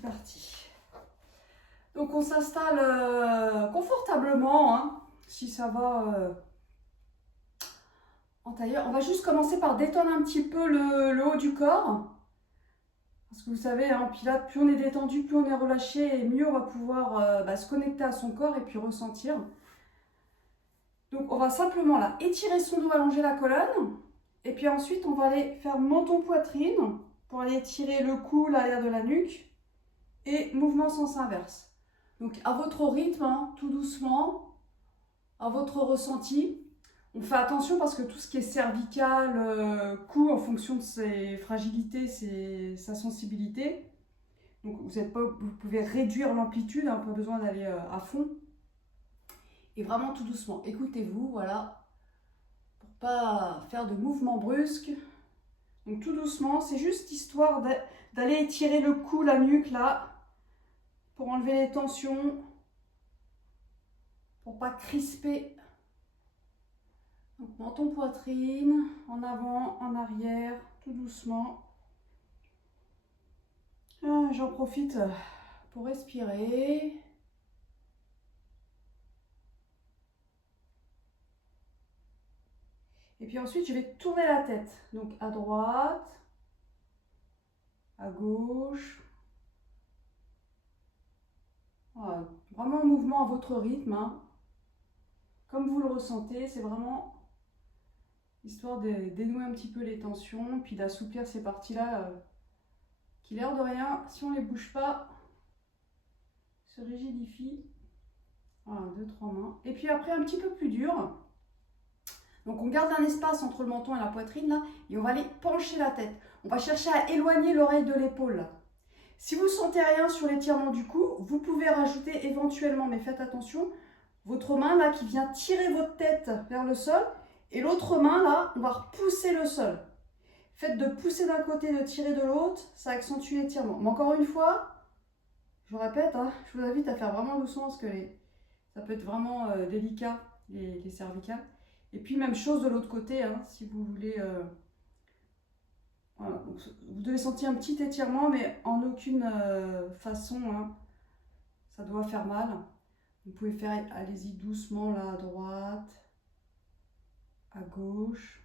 c'est parti. Donc on s'installe confortablement, hein, si ça va en tailleur. On va juste commencer par détendre un petit peu le haut du corps. Parce que vous savez, en pilates, plus on est détendu, plus on est relâché, et mieux on va pouvoir se connecter à son corps et puis ressentir. Donc on va simplement là étirer son dos, allonger la colonne. Et puis ensuite on va aller faire menton-poitrine pour aller étirer le cou, l'arrière de la nuque. Et mouvement sens inverse. Donc à votre rythme, hein, tout doucement, à votre ressenti. On fait attention parce que tout ce qui est cervical, cou, en fonction de ses fragilités, sa sensibilité. Donc vous pouvez réduire l'amplitude, hein, pas besoin d'aller à fond. Et vraiment tout doucement. Écoutez-vous, voilà, pour pas faire de mouvements brusques. Donc tout doucement, c'est juste histoire d'aller étirer le cou, la nuque là, pour enlever les tensions, pour pas crisper. Donc menton poitrine, en avant, en arrière, tout doucement. J'en profite pour respirer. Et puis ensuite, je vais tourner la tête. Donc à droite, à gauche. Voilà. Vraiment un mouvement à votre rythme, hein. Comme vous le ressentez, c'est vraiment histoire de dénouer un petit peu les tensions, puis d'assouplir ces parties-là qui, l'air de rien, si on ne les bouge pas, se rigidifient. Voilà, 2-3 mains. Et puis après, un petit peu plus dur. Donc on garde un espace entre le menton et la poitrine, là, et on va aller pencher la tête. On va chercher à éloigner l'oreille de l'épaule. Si vous ne sentez rien sur l'étirement du cou, vous pouvez rajouter éventuellement, mais faites attention, votre main là qui vient tirer votre tête vers le sol, et l'autre main là, on va repousser le sol. Faites de pousser d'un côté, de tirer de l'autre, ça accentue l'étirement. Mais encore une fois, je vous répète, hein, je vous invite à faire vraiment doucement parce que ça peut être vraiment délicat, les cervicales. Et puis même chose de l'autre côté, hein, si vous voulez... voilà. Donc, vous devez sentir un petit étirement, mais en aucune façon, hein, ça doit faire mal. Vous pouvez faire, allez-y doucement là, à droite, à gauche.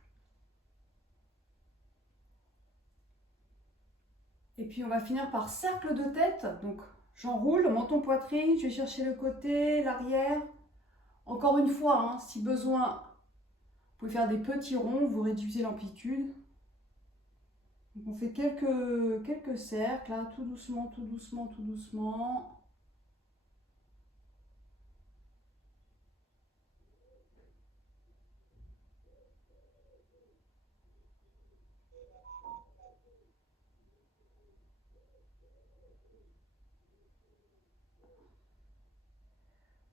Et puis on va finir par cercle de tête. Donc j'enroule, menton poitrine, je vais chercher le côté, l'arrière. Encore une fois, hein, si besoin, vous pouvez faire des petits ronds, vous réduisez l'amplitude. Donc on fait quelques cercles, là, tout doucement, tout doucement, tout doucement.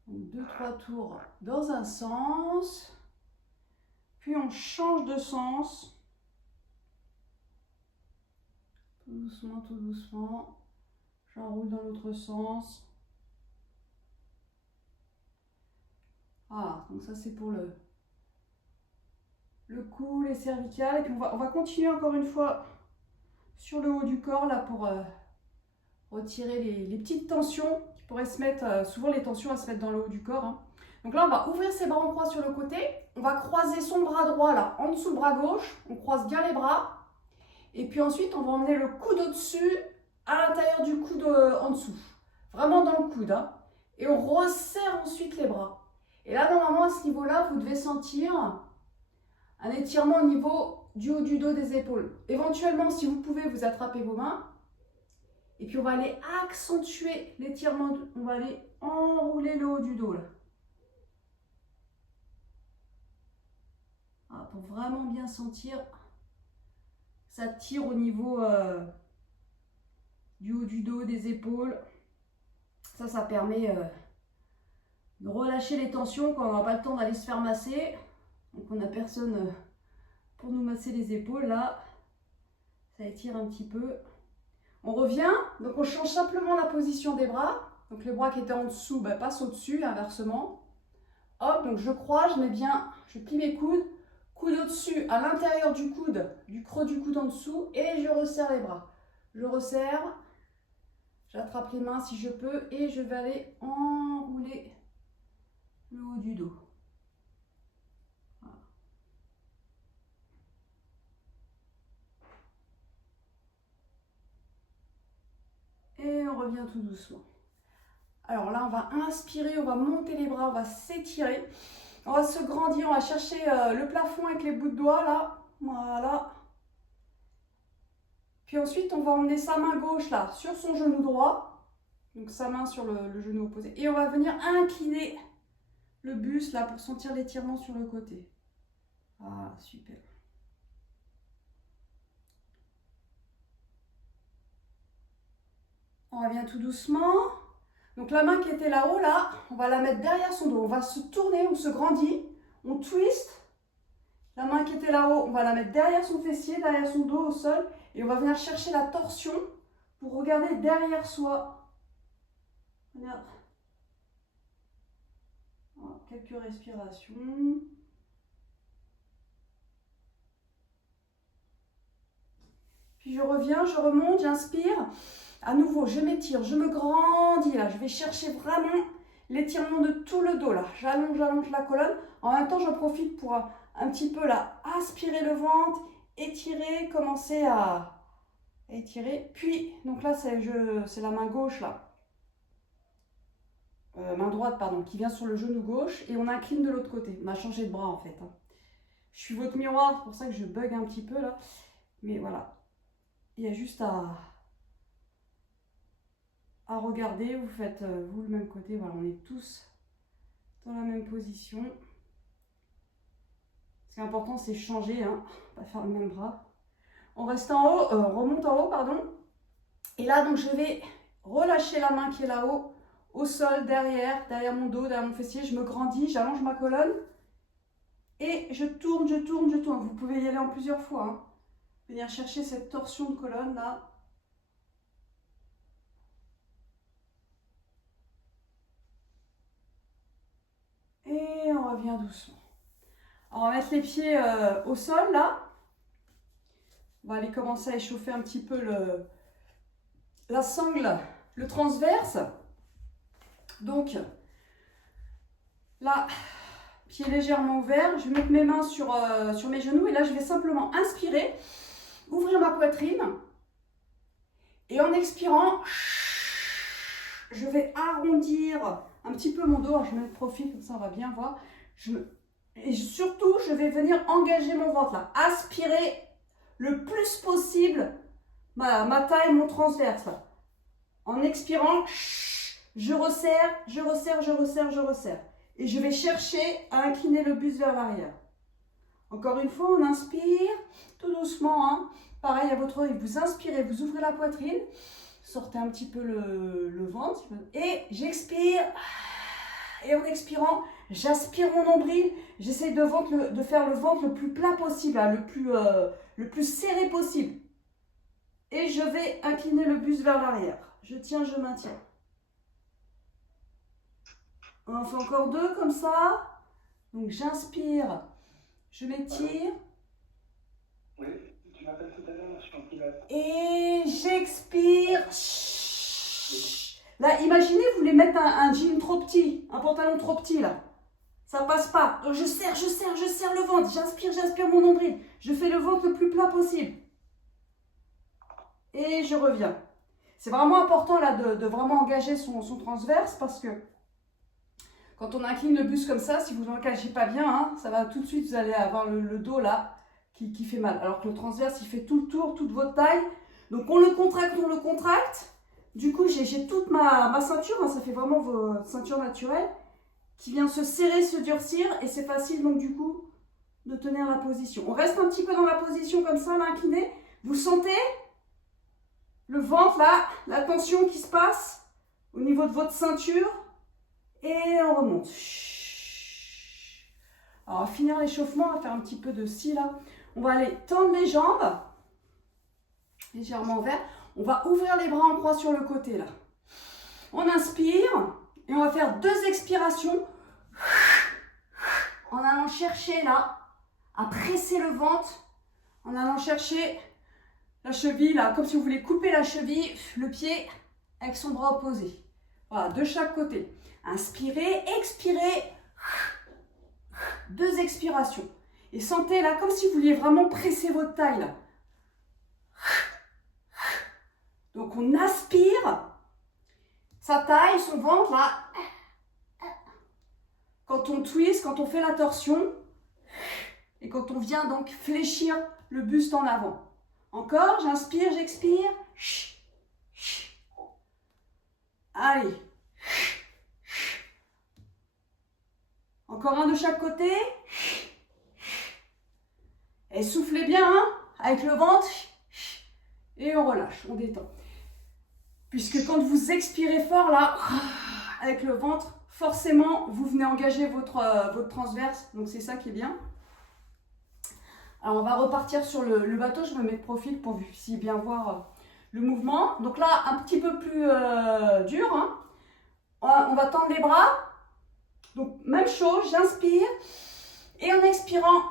Donc 2-3 tours dans un sens. Puis on change de sens. Tout doucement, tout doucement. J'enroule dans l'autre sens. Ah, donc ça c'est pour le cou, les cervicales. Et puis on va continuer encore une fois sur le haut du corps là pour retirer les petites tensions qui pourraient se mettre, souvent les tensions à se mettre dans le haut du corps, hein. Donc là on va ouvrir ses bras en croix sur le côté, on va croiser son bras droit là en dessous le bras gauche, on croise bien les bras, et puis ensuite on va emmener le coude au-dessus à l'intérieur du coude en dessous, vraiment dans le coude, hein. Et on resserre ensuite les bras. Et là normalement à ce niveau là vous devez sentir un étirement au niveau du haut du dos, des épaules. Éventuellement si vous pouvez vous attrapez vos mains. Et puis on va aller accentuer l'étirement, on va aller enrouler le haut du dos là. Voilà, pour vraiment bien sentir, ça tire au niveau du haut du dos, des épaules. Ça permet de relâcher les tensions quand on n'a pas le temps d'aller se faire masser. Donc on n'a personne pour nous masser les épaules là. Ça étire un petit peu. On revient, donc on change simplement la position des bras. Donc les bras qui étaient en dessous passent au-dessus, inversement. Hop, donc je crois, je mets bien, je plie mes coudes, coude au-dessus, à l'intérieur du coude, du creux du coude en dessous, et je resserre les bras. Je resserre, J'attrape les mains si je peux et je vais aller enrouler le haut du dos. Voilà. Et on revient tout doucement. Alors là, on va inspirer, on va monter les bras, on va s'étirer. On va se grandir, on va chercher le plafond avec les bouts de doigts là. Voilà. Puis ensuite, on va emmener sa main gauche là sur son genou droit. Donc sa main sur le genou opposé. Et on va venir incliner le buste là pour sentir l'étirement sur le côté. Ah, super. On revient tout doucement. Donc la main qui était là-haut, là, on va la mettre derrière son dos. On va se tourner, on se grandit, on twist. La main qui était là-haut, on va la mettre derrière son fessier, derrière son dos au sol. Et on va venir chercher la torsion pour regarder derrière soi. Regarde. Voilà, quelques respirations. Puis je reviens, je remonte, j'inspire. À nouveau, je m'étire, je me grandis là. Je vais chercher vraiment l'étirement de tout le dos là. J'allonge la colonne. En même temps, je profite pour un petit peu là, aspirer le ventre, étirer, commencer à étirer. Puis, donc là, c'est la main gauche là. Main droite, pardon, qui vient sur le genou gauche. Et on incline de l'autre côté. On a changé de bras en fait. Je suis votre miroir, c'est pour ça que je bug un petit peu là. Mais voilà. Il y a juste à regarder, vous faites vous le même côté, voilà, on est tous dans la même position. Ce qui est important, c'est changer, hein, pas faire le même bras. On reste en haut, remonte en haut, pardon. Et là, donc, je vais relâcher la main qui est là-haut, au sol, derrière mon dos, derrière mon fessier. Je me grandis, j'allonge ma colonne et je tourne. Vous pouvez y aller en plusieurs fois, hein. Venir chercher cette torsion de colonne là. Et on revient doucement. Alors, on va mettre les pieds au sol là. On va aller commencer à échauffer un petit peu la sangle, le transverse. Donc là, pied légèrement ouvert. Je vais mettre mes mains sur mes genoux et là, je vais simplement inspirer, ouvrir ma poitrine. Et en expirant, je vais arrondir un petit peu mon dos. Alors, je mets le profil, comme ça on va bien voir. Et surtout, je vais venir engager mon ventre là. Aspirer le plus possible ma taille, mon transverse là. En expirant, je resserre. Et je vais chercher à incliner le buste vers l'arrière. Encore une fois, on inspire tout doucement, hein. Pareil à votre oreille, vous inspirez, vous ouvrez la poitrine, sortez un petit peu le ventre et j'expire. Et en expirant, j'aspire mon nombril, j'essaie de faire le ventre le plus plat possible, hein, le plus serré possible. Et je vais incliner le buste vers l'arrière. Je tiens, je maintiens. On en fait encore deux comme ça. Donc j'inspire, je m'étire. Oui, tu m'appelles tout à l'heure, je suis en pilote. Et j'expire. Là, imaginez, vous voulez mettre un jean trop petit, un pantalon trop petit là. Ça passe pas. Donc je serre le ventre. J'inspire mon nombril. Je fais le ventre le plus plat possible. Et je reviens. C'est vraiment important là de vraiment engager son transverse parce que quand on incline le buste comme ça, si vous n'engagez pas bien, hein, ça va tout de suite, vous allez avoir le dos là qui fait mal. Alors que le transverse, il fait tout le tour, toute votre taille. Donc on le contracte. Du coup, j'ai toute ma ceinture, hein, ça fait vraiment votre ceinture naturelle, qui vient se serrer, se durcir, et c'est facile donc du coup de tenir la position. On reste un petit peu dans la position comme ça, là, incliné. Vous sentez le ventre là, la tension qui se passe au niveau de votre ceinture, et on remonte. Alors, on va finir l'échauffement, on va faire un petit peu de scie là. On va aller tendre les jambes, légèrement ouvert. On va ouvrir les bras en croix sur le côté là. On inspire et on va faire deux expirations en allant chercher là à presser le ventre, en allant chercher la cheville là, comme si vous voulez couper la cheville, le pied, avec son bras opposé. Voilà, de chaque côté. Inspirez, expirez. 2 expirations. Et sentez là, comme si vous vouliez vraiment presser votre taille là. Donc on aspire sa taille, son ventre là. Quand on twist, quand on fait la torsion. Et quand on vient donc fléchir le buste en avant. Encore, j'inspire, j'expire. Allez. Encore un de chaque côté. Et soufflez bien hein, avec le ventre. Et on relâche, on détend. Puisque quand vous expirez fort là, avec le ventre, forcément, vous venez engager votre transverse. Donc c'est ça qui est bien. Alors on va repartir sur le bateau. Je me mets de profil pour que vous puissiez bien voir le mouvement. Donc là, un petit peu plus dur. Hein. On va tendre les bras. Donc même chose, j'inspire. Et en expirant,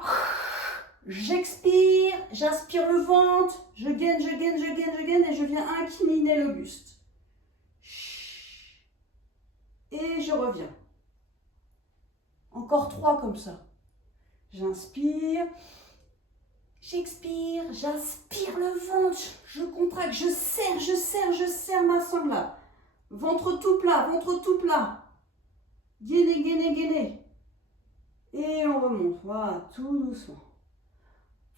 j'expire, j'inspire le ventre. Je gaine, je gaine, je gaine, je gaine. Et je viens incliner le buste. Et je reviens. Encore 3 comme ça. J'inspire. J'expire, j'aspire le ventre, je contracte, je serre ma sangle là. Ventre tout plat, ventre tout plat. Gainez, gainez, gainez. Et on remonte, voilà, tout doucement.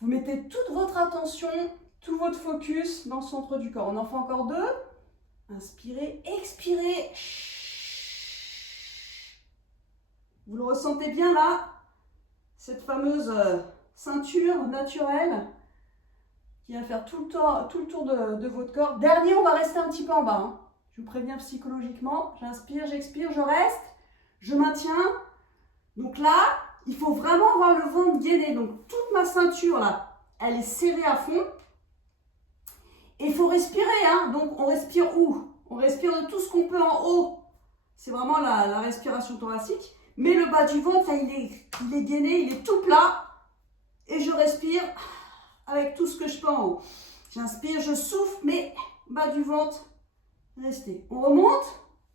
Vous mettez toute votre attention, tout votre focus dans le centre du corps. On en fait encore 2. Inspirez, expirez. Vous le ressentez bien là, cette fameuse ceinture naturelle qui va faire tout le tour de votre corps. Dernier, on va rester un petit peu en bas. Hein. Je vous préviens psychologiquement. J'inspire, j'expire, je reste. Je maintiens. Donc là, il faut vraiment avoir le ventre gainé. Donc toute ma ceinture là, elle est serrée à fond. Et il faut respirer. Hein. Donc on respire où? On respire de tout ce qu'on peut en haut. C'est vraiment la respiration thoracique. Mais le bas du ventre, là, il est gainé, il est tout plat. Et je respire avec tout ce que je peux en haut. J'inspire, je souffle, mais bas du ventre, restez. On remonte,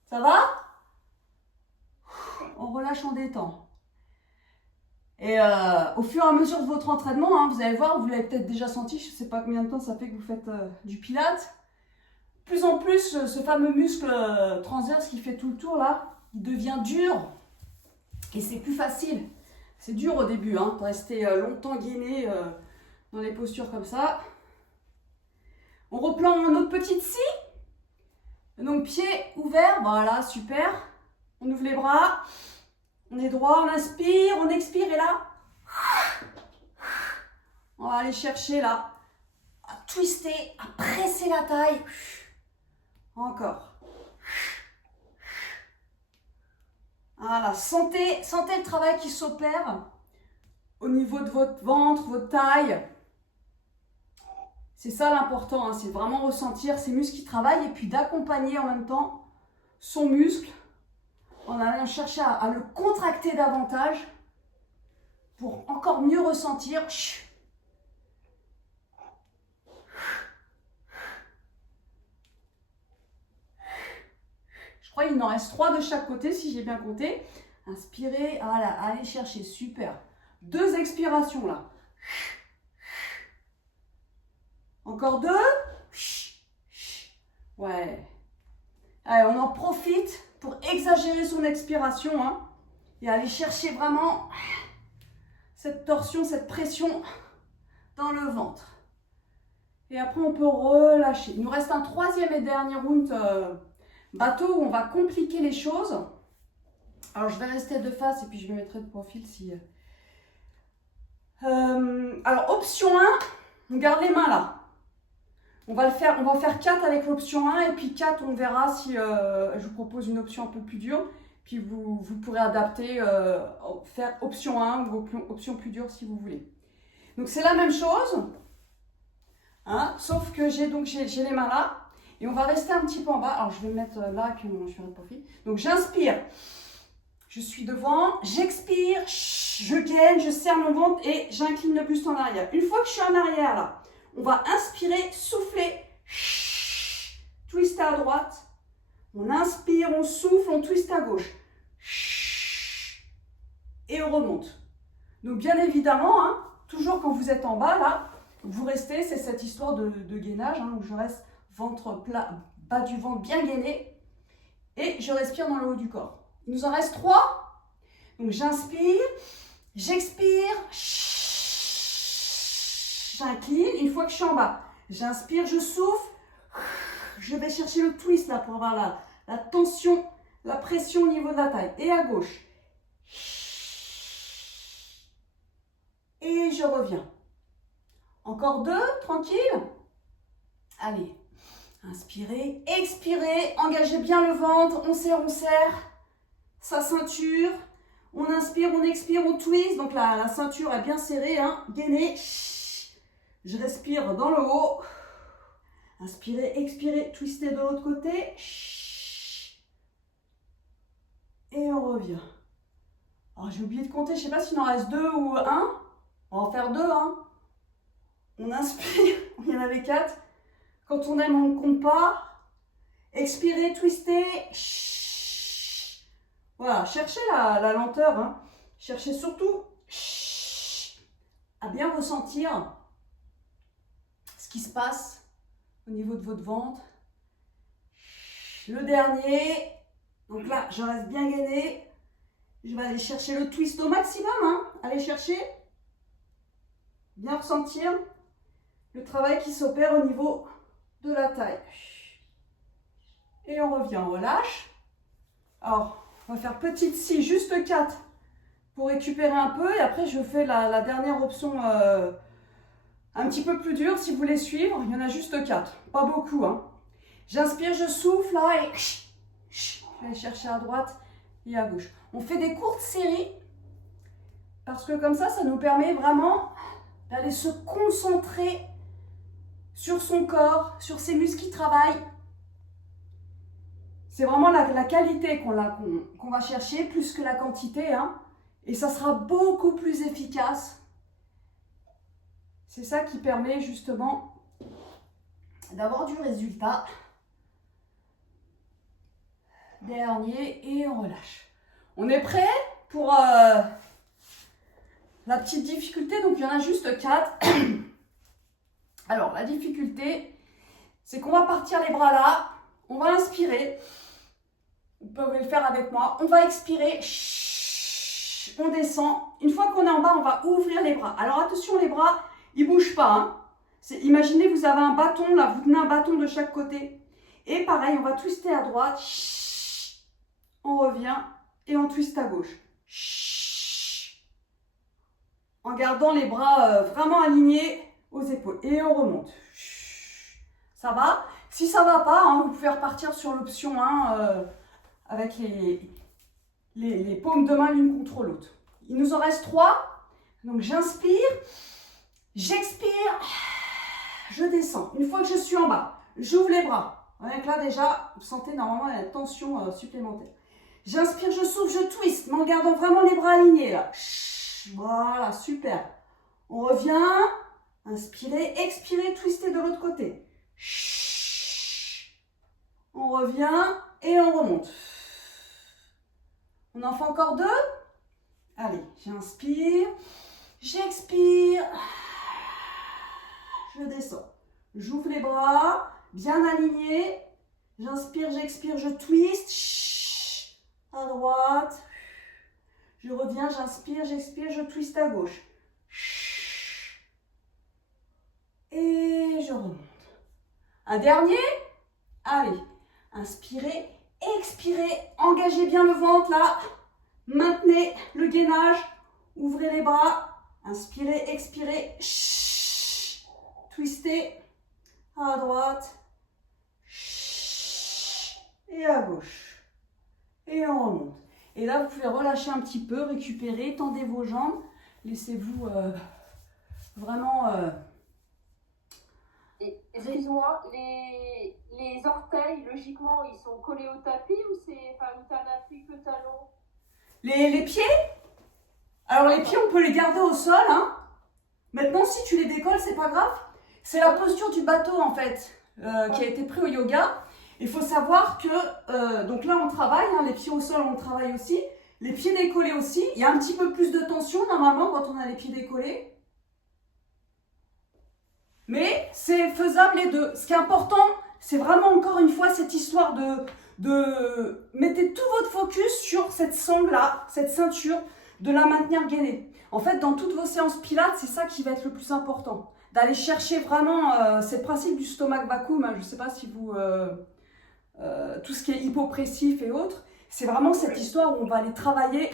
ça va? On relâche, on détend. Et au fur et à mesure de votre entraînement, hein, vous allez voir, vous l'avez peut-être déjà senti, je ne sais pas combien de temps ça fait que vous faites du pilates. De plus en plus, ce fameux muscle transverse qui fait tout le tour là, il devient dur. Et c'est plus facile. C'est dur au début, hein, de rester longtemps gainé dans les postures comme ça. On reprend notre petite scie. Donc pied ouvert, voilà, super. On ouvre les bras. On est droit, on inspire, on expire et là, on va aller chercher là, à twister, à presser la taille. Encore. Voilà, sentez le travail qui s'opère au niveau de votre ventre, votre taille. C'est ça l'important, hein, c'est vraiment ressentir ces muscles qui travaillent et puis d'accompagner en même temps son muscle en allant chercher à le contracter davantage pour encore mieux ressentir. Je crois qu'il en reste 3 de chaque côté si j'ai bien compté. Inspirez, voilà, allez chercher, super. 2 expirations là. Encore 2. Ouais. Allez, on en profite pour exagérer son expiration hein, et aller chercher vraiment cette torsion, cette pression dans le ventre. Et après, on peut relâcher. Il nous reste un 3e et dernier round bateau où on va compliquer les choses. Alors, je vais rester de face et puis je me mettrai de profil si... alors, option 1, on garde les mains là. On va faire 4 avec l'option 1 et puis 4, on verra si je vous propose une option un peu plus dure. Puis vous pourrez adapter, faire option 1 ou option plus dure si vous voulez. Donc c'est la même chose, hein, sauf que j'ai les mains là et on va rester un petit peu en bas. Alors je vais me mettre là que je suis en profil. Donc j'inspire, je suis devant, j'expire, je gaine, je serre mon ventre et j'incline le buste en arrière. Une fois que je suis en arrière là, on va inspirer, souffler, twister à droite, On inspire, on souffle, on twiste à gauche. Et on remonte. Donc bien évidemment, hein, toujours quand vous êtes en bas, là, vous restez, c'est cette histoire de gainage, hein, où je reste ventre plat, bas du ventre bien gainé. Et je respire dans le haut du corps. Il nous en reste 3. Donc j'inspire, j'expire, j'incline. Une fois que je suis en bas, j'inspire, je souffle. Je vais chercher le twist là pour avoir la tension, la pression au niveau de la taille. Et à gauche. Et je reviens. Encore 2, tranquille. Allez, inspirez, expirez, engagez bien le ventre, on serre sa ceinture. On inspire, on expire, on twist. Donc la ceinture est bien serrée, hein, gainée. Je respire dans le haut. Inspirez, expirez, twistez de l'autre côté. Et on revient. Alors j'ai oublié de compter, je ne sais pas s'il en reste 2 ou 1. On va en faire 2, hein. On inspire, il y en avait 4. Quand on aime, on ne compte pas. Expirez, twistez. Voilà, cherchez la lenteur. Hein. Cherchez surtout à bien ressentir ce qui se passe au niveau de votre ventre. Le dernier. Donc là, je reste bien gainé. Je vais aller chercher le twist au maximum. Hein. Allez chercher. Bien ressentir le travail qui s'opère au niveau de la taille. Et on revient, on relâche. Alors, on va faire petite scie, juste 4 pour récupérer un peu. Et après, je fais la dernière option un petit peu plus dure si vous voulez suivre. Il y en a juste 4, pas beaucoup. Hein. J'inspire, je souffle là et je vais aller chercher à droite et à gauche. On fait des courtes séries parce que comme ça nous permet vraiment d'aller se concentrer sur son corps, sur ses muscles qui travaillent. C'est vraiment la qualité qu'on va chercher plus que la quantité. Hein. Et ça sera beaucoup plus efficace. C'est ça qui permet justement d'avoir du résultat. Dernier et on relâche. On est prêt pour la petite difficulté. Donc il y en a juste 4. Alors la difficulté, c'est qu'on va partir les bras là. On va inspirer. Vous pouvez le faire avec moi. On va expirer. On descend. Une fois qu'on est en bas, on va ouvrir les bras. Alors attention, les bras, ils ne bougent pas. Hein. Imaginez, vous avez un bâton là. Vous tenez un bâton de chaque côté. Et pareil, on va twister à droite. On revient et on twiste à gauche. En gardant les bras vraiment alignés aux épaules. Et on remonte. Ça va? Si ça ne va pas, hein, vous pouvez repartir sur l'option 1 avec les paumes de main l'une contre l'autre. Il nous en reste 3. Donc j'inspire, j'expire, je descends. Une fois que je suis en bas, j'ouvre les bras. Rien que là déjà, vous sentez normalement la tension supplémentaire. J'inspire, je souffle, je twiste, mais en gardant vraiment les bras alignés là. Voilà, super. On revient, inspirez, expirez, twistez de l'autre côté. On revient et on remonte. On en fait encore 2. Allez, j'inspire, j'expire, je descends. J'ouvre les bras, bien alignés. J'inspire, j'expire, je twiste. À droite. Je reviens, j'inspire, j'expire, je twiste à gauche. Et je remonte. Un dernier. Allez, inspirez, expirez, engagez bien le ventre là. Maintenez le gainage, ouvrez les bras, inspirez, expirez, twistez à droite et à gauche. Et on remonte. Et là, vous pouvez relâcher un petit peu, récupérer, tendez vos jambes, laissez-vous vraiment... Excuse-moi, les orteils, logiquement, ils sont collés au tapis ou t'as un appui que talon? Les pieds? Alors les pieds, on peut les garder au sol. Hein. Maintenant, si tu les décolles, c'est pas grave. C'est la posture du bateau, en fait, qui a été pris au yoga. Il faut savoir que, donc là on travaille, hein, les pieds au sol on travaille aussi, les pieds décollés aussi. Il y a un petit peu plus de tension normalement quand on a les pieds décollés. Mais c'est faisable les deux. Ce qui est important, c'est vraiment encore une fois cette histoire de mettez tout votre focus sur cette sangle-là, cette ceinture, de la maintenir gainée. En fait, dans toutes vos séances pilates, c'est ça qui va être le plus important. D'aller chercher vraiment, c'est le principe du stomach vacuum, hein, je ne sais pas si vous... tout ce qui est hypopressif et autres, c'est vraiment cette histoire où on va aller travailler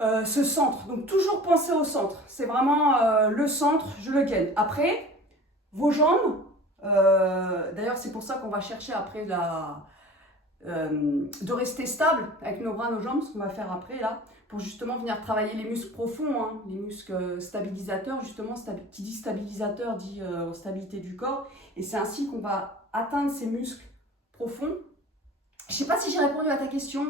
ce centre. Donc toujours penser au centre. C'est vraiment le centre, je le gagne. Après, vos jambes, d'ailleurs c'est pour ça qu'on va chercher après de rester stable avec nos bras, nos jambes, ce qu'on va faire après là, pour justement venir travailler les muscles profonds, hein, les muscles stabilisateurs, justement, qui dit stabilisateur dit stabilité du corps, et c'est ainsi qu'on va atteindre ces muscles profonds. Je ne sais pas si j'ai répondu à ta question.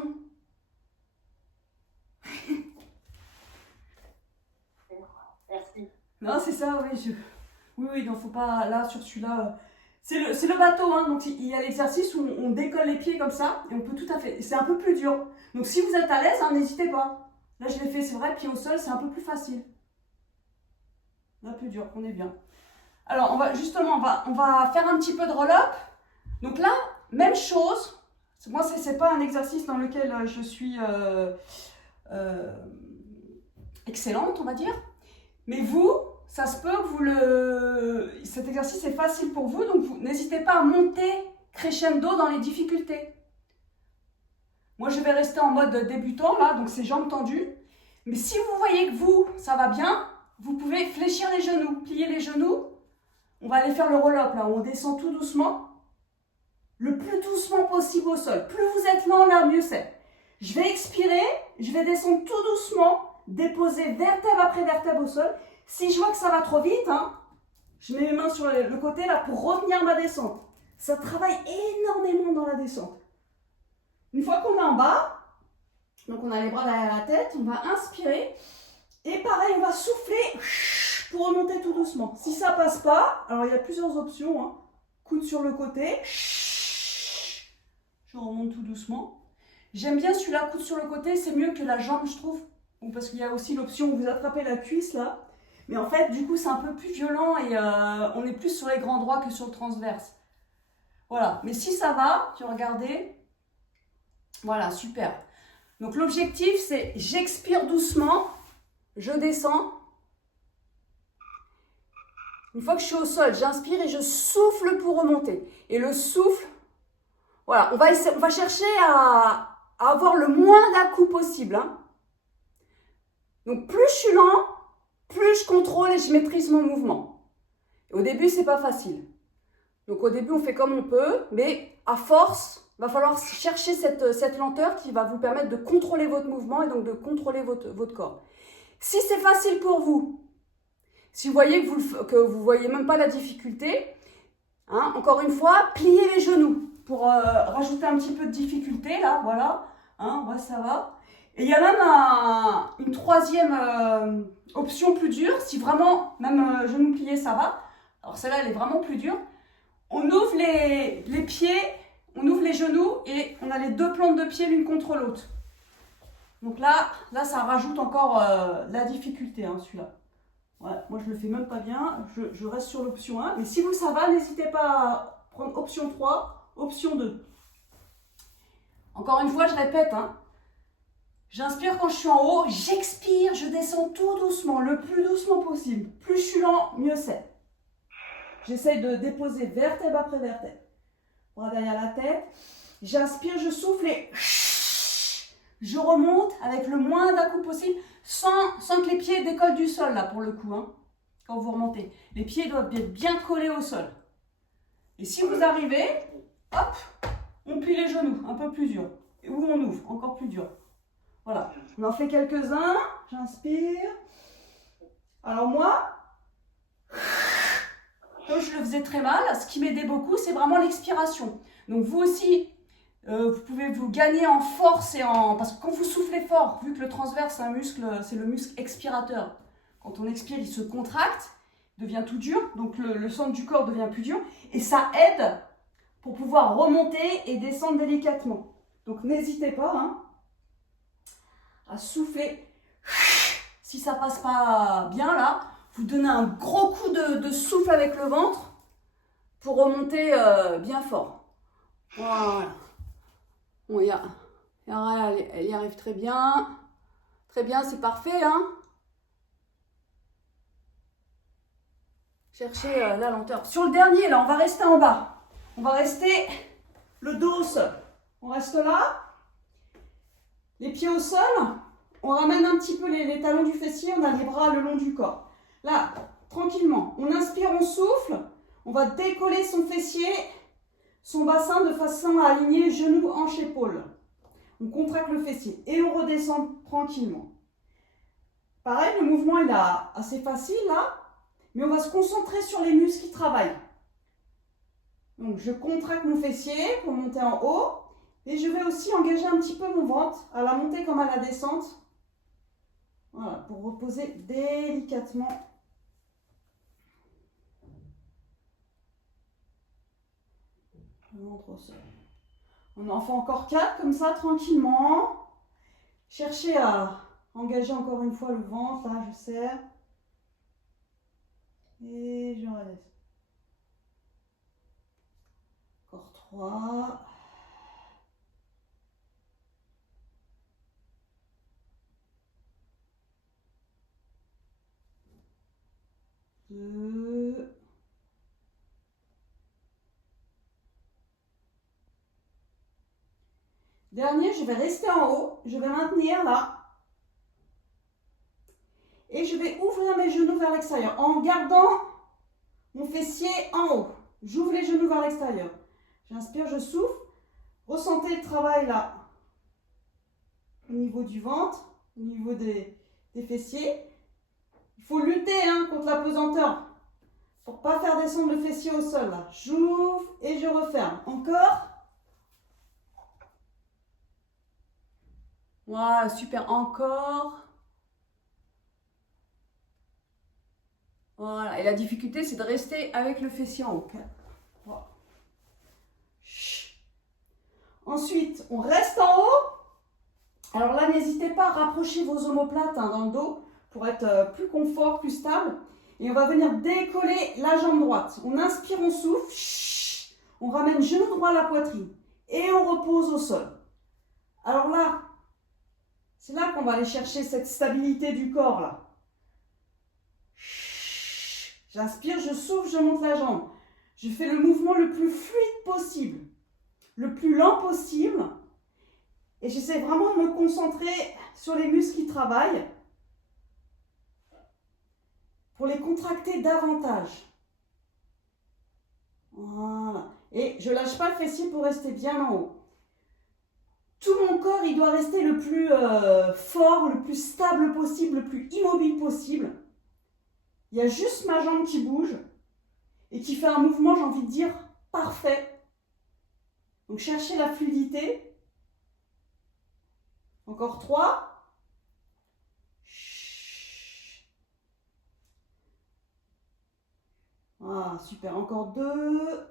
Merci. Non, c'est ça, oui. Oui, donc faut pas, là, sur celui-là, c'est le bateau, hein, donc il y a l'exercice où on décolle les pieds comme ça, et on peut tout à fait, c'est un peu plus dur. Donc si vous êtes à l'aise, hein, n'hésitez pas. Là, je l'ai fait, c'est vrai, pied au sol, c'est un peu plus facile. Là, plus dur, on est bien. Alors, on va faire un petit peu de roll-up. Donc là, même chose. Moi, c'est pas un exercice dans lequel je suis excellente, on va dire. Mais vous, ça se peut que cet exercice est facile pour vous, donc vous n'hésitez pas à monter crescendo dans les difficultés. Moi, je vais rester en mode débutant, là, donc c'est jambes tendues. Mais si vous voyez que ça va bien, vous pouvez fléchir les genoux, plier les genoux. On va aller faire le roll-up, là, où on descend tout doucement. Le plus doucement possible au sol. Plus vous êtes lent, là, mieux c'est. Je vais expirer, je vais descendre tout doucement, déposer vertèbre après vertèbre au sol. Si je vois que ça va trop vite, hein, je mets mes mains sur le côté, là, pour revenir ma descente. Ça travaille énormément dans la descente. Une fois qu'on est en bas, donc on a les bras derrière la tête, on va inspirer et pareil, on va souffler pour remonter tout doucement. Si ça passe pas, alors il y a plusieurs options, hein. Coude sur le côté, je remonte tout doucement. J'aime bien celui-là, coude sur le côté, c'est mieux que la jambe, je trouve, parce qu'il y a aussi l'option où vous attrapez la cuisse là. Mais en fait, du coup, c'est un peu plus violent et on est plus sur les grands droits que sur le transverse. Voilà, mais si ça va, tu regardez. Voilà, super. Donc l'objectif, c'est j'expire doucement, je descends. Une fois que je suis au sol, j'inspire et je souffle pour remonter. Et le souffle, voilà, on va chercher à avoir le moins d'à-coups possible. Hein. Donc plus je suis lent, plus je contrôle et je maîtrise mon mouvement. Et au début, c'est pas facile. Donc au début, on fait comme on peut, mais à force, il va falloir chercher cette lenteur qui va vous permettre de contrôler votre mouvement et donc de contrôler votre corps. Si c'est facile pour vous, si vous voyez que vous ne voyez même pas la difficulté, hein, encore une fois, pliez les genoux pour rajouter un petit peu de difficulté, là, voilà, hein, ouais, ça va. Et il y a même une troisième option plus dure, si vraiment, même genoux pliés, ça va. Alors celle-là, elle est vraiment plus dure. On ouvre les pieds, on ouvre les genoux et on a les deux plantes de pied l'une contre l'autre. Donc là, ça rajoute encore la difficulté, hein, celui-là. Ouais, moi, je le fais même pas bien. Je reste sur l'option 1. Mais si vous, ça va, n'hésitez pas à prendre option 3, option 2. Encore une fois, je répète. Hein, j'inspire quand je suis en haut. J'expire, je descends tout doucement, le plus doucement possible. Plus je suis lent, mieux c'est. J'essaye de déposer vertèbre après vertèbre. Bras derrière la tête. J'inspire, je souffle et je remonte avec le moins d'à-coups possible sans que les pieds décollent du sol, là, pour le coup, hein, quand vous remontez. Les pieds doivent être bien collés au sol. Et si vous arrivez, hop, on plie les genoux, un peu plus dur. Ou on ouvre, encore plus dur. Voilà. On en fait quelques-uns. J'inspire. Alors moi, comme je le faisais très mal, ce qui m'aidait beaucoup, c'est vraiment l'expiration. Donc vous aussi, vous pouvez vous gagner en force parce que quand vous soufflez fort, vu que le transverse c'est un muscle, c'est le muscle expirateur. Quand on expire, il se contracte, devient tout dur, donc le centre du corps devient plus dur et ça aide pour pouvoir remonter et descendre délicatement. Donc n'hésitez pas hein, à souffler. Si ça passe pas bien là, vous donnez un gros coup de souffle avec le ventre pour remonter bien fort. Voilà. Bon, elle y arrive très bien. Très bien, c'est parfait. Hein. Cherchez la lenteur. Sur le dernier, là, on va rester en bas. On va rester le dos au sol. On reste là. Les pieds au sol. On ramène un petit peu les talons du fessier. On a les bras le long du corps. Là, tranquillement. On inspire, on souffle. On va décoller son fessier, son bassin de façon à aligner genoux, hanches, épaules. On contracte le fessier et on redescend tranquillement. Pareil, le mouvement il est assez facile là, mais on va se concentrer sur les muscles qui travaillent. Donc je contracte mon fessier pour monter en haut et je vais aussi engager un petit peu mon ventre à la montée comme à la descente. Voilà, pour reposer délicatement. Le ventre au sol. On en fait encore 4 comme ça tranquillement. Cherchez à engager encore une fois le ventre, là je serre. Et je redescends. Encore 3. Deux. Dernier, je vais rester en haut, je vais maintenir là. Et je vais ouvrir mes genoux vers l'extérieur en gardant mon fessier en haut. J'ouvre les genoux vers l'extérieur. J'inspire, je souffle. Ressentez le travail là. Au niveau du ventre, au niveau des fessiers. Il faut lutter hein, contre la pesanteur pour ne pas faire descendre le fessier au sol. Là. J'ouvre et je referme. Encore. Voilà, super. Encore. Voilà. Et la difficulté, c'est de rester avec le fessier en haut. Voilà. Ensuite, on reste en haut. Alors là, n'hésitez pas à rapprocher vos omoplates hein, dans le dos pour être plus confort, plus stable. Et on va venir décoller la jambe droite. On inspire, on souffle. On ramène genou droit à la poitrine. Et on repose au sol. Alors là, c'est là qu'on va aller chercher cette stabilité du corps là. J'inspire, je souffle, je monte la jambe. Je fais le mouvement le plus fluide possible, le plus lent possible. Et j'essaie vraiment de me concentrer sur les muscles qui travaillent pour les contracter davantage. Voilà. Et je ne lâche pas le fessier pour rester bien en haut. Tout mon corps, il doit rester le plus fort, le plus stable possible, le plus immobile possible. Il y a juste ma jambe qui bouge et qui fait un mouvement, j'ai envie de dire, parfait. Donc cherchez la fluidité. Encore 3. Ah, super. Encore 2.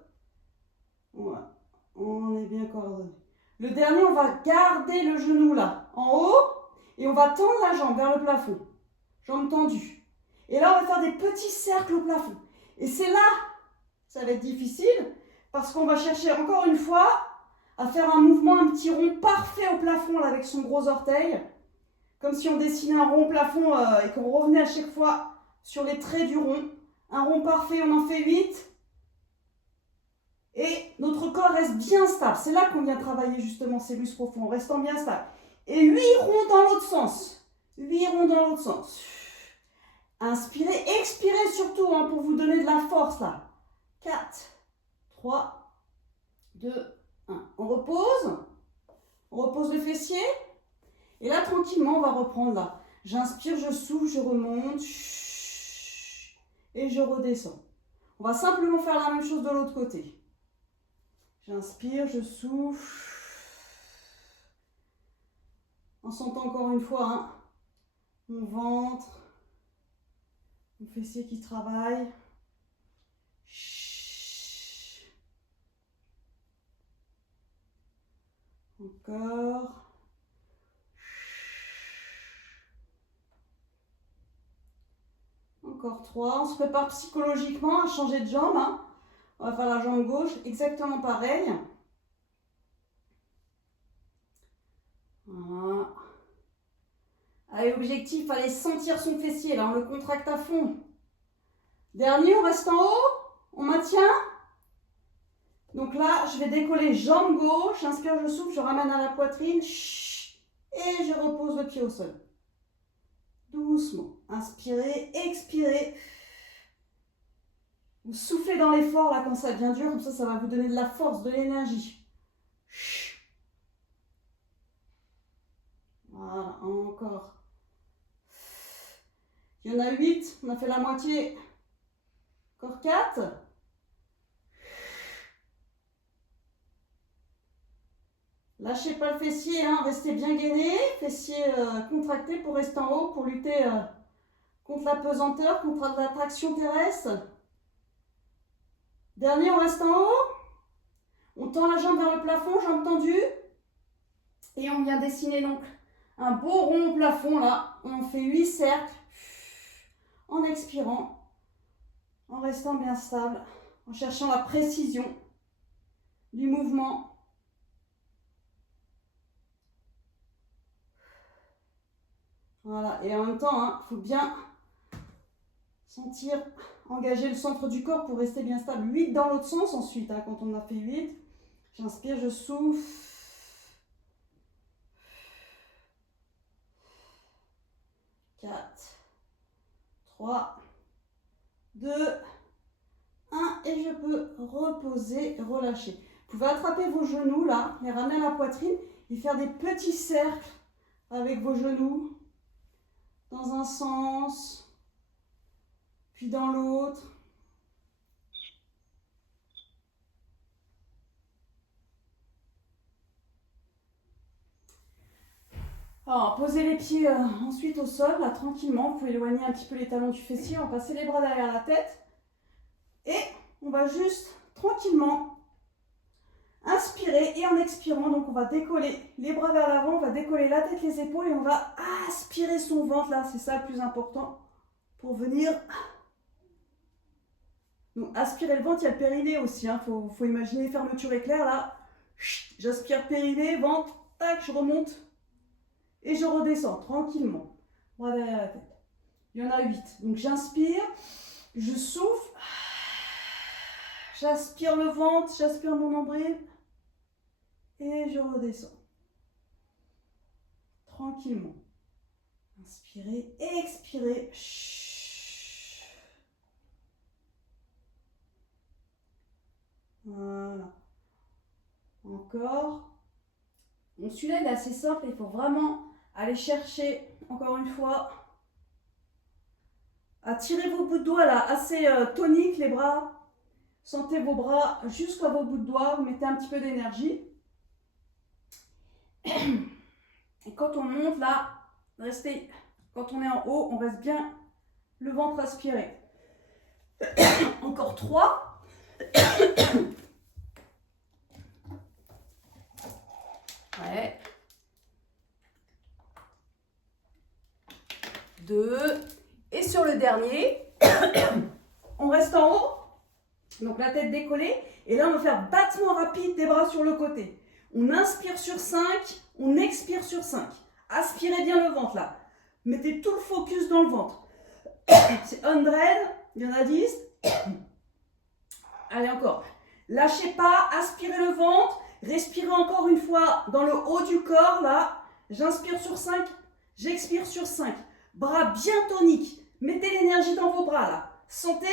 Voilà. On est bien coordonné. Le dernier, on va garder le genou là, en haut. Et on va tendre la jambe vers le plafond. Jambe tendue. Et là, on va faire des petits cercles au plafond. Et c'est là, ça va être difficile, parce qu'on va chercher encore une fois à faire un mouvement, un petit rond parfait au plafond là, avec son gros orteil. Comme si on dessinait un rond au plafond et qu'on revenait à chaque fois sur les traits du rond. Un rond parfait, on en fait 8. Et notre corps reste bien stable. C'est là qu'on vient travailler justement ces muscles profonds, en restant bien stable. Et 8 ronds dans l'autre sens. 8 ronds dans l'autre sens. Inspirez, expirez surtout hein, pour vous donner de la force là. 4, 3, 2, 1. On repose. On repose le fessier. Et là, tranquillement, on va reprendre là. J'inspire, je souffle, je remonte. Et je redescends. On va simplement faire la même chose de l'autre côté. J'inspire, je souffle. En sentant encore une fois hein, mon ventre, mon fessier qui travaille. Encore. Encore 3. On se prépare psychologiquement à changer de jambe. Hein. On va faire la jambe gauche, exactement pareil. Voilà. Allez, objectif, allez sentir son fessier. Là, on le contracte à fond. Dernier, on reste en haut. On maintient. Donc là, je vais décoller jambe gauche. J'inspire, je souffle, je ramène à la poitrine. Et je repose le pied au sol. Doucement. Inspirez, expirez. Vous soufflez dans l'effort là quand ça devient dur. Comme ça va vous donner de la force, de l'énergie. Voilà, encore. Il y en a 8. On a fait la moitié. Encore 4. Lâchez pas le fessier, hein. Restez bien gainé, fessier contracté pour rester en haut, pour lutter contre la pesanteur, contre la traction terrestre. Dernier, on reste en haut. On tend la jambe vers le plafond, jambe tendue. Et on vient dessiner donc un beau rond au plafond là. On fait 8 cercles en expirant, en restant bien stable, en cherchant la précision du mouvement. Voilà, et en même temps, il faut bien sentir, engager le centre du corps pour rester bien stable. 8 dans l'autre sens ensuite, hein, quand on a fait 8. J'inspire, je souffle. 4, 3, 2, 1, et je peux reposer, relâcher. Vous pouvez attraper vos genoux là, les ramener à la poitrine et faire des petits cercles avec vos genoux dans un sens, puis dans l'autre. Alors, posez les pieds ensuite au sol, là, tranquillement. Vous pouvez éloigner un petit peu les talons du fessier. On va passer les bras derrière la tête. Et on va juste, tranquillement, inspirer. Et en expirant, donc on va décoller les bras vers l'avant. On va décoller la tête, les épaules. Et on va aspirer son ventre, là. C'est ça le plus important pour venir. Donc, aspirer le ventre, il y a le périnée aussi. Hein. Faut imaginer fermeture éclair, là. J'aspire périnée, ventre. Tac, je remonte. Et je redescends tranquillement. Bras derrière la tête. Il y en a 8. Donc j'inspire, je souffle, j'aspire le ventre, j'aspire mon nombril et je redescends. Tranquillement. Inspirez, expirez. Voilà. Encore. Donc celui-là, il est assez simple. Il faut vraiment aller chercher, encore une fois, à tirer vos bouts de doigts là, assez toniques les bras. Sentez vos bras jusqu'à vos bouts de doigts. Vous mettez un petit peu d'énergie. Et quand on monte là, restez. Quand on est en haut, on reste bien le ventre aspiré. Encore 3. Ouais. 2. Et sur le dernier, on reste en haut. Donc la tête décollée. Et là, on va faire battement rapide des bras sur le côté. On inspire sur 5. On expire sur 5. Aspirez bien le ventre là. Mettez tout le focus dans le ventre. C'est 100. Il y en a 10. Allez, encore. Lâchez pas. Aspirez le ventre. Respirez encore une fois dans le haut du corps, là. J'inspire sur 5, j'expire sur 5. Bras bien toniques. Mettez l'énergie dans vos bras, là. Sentez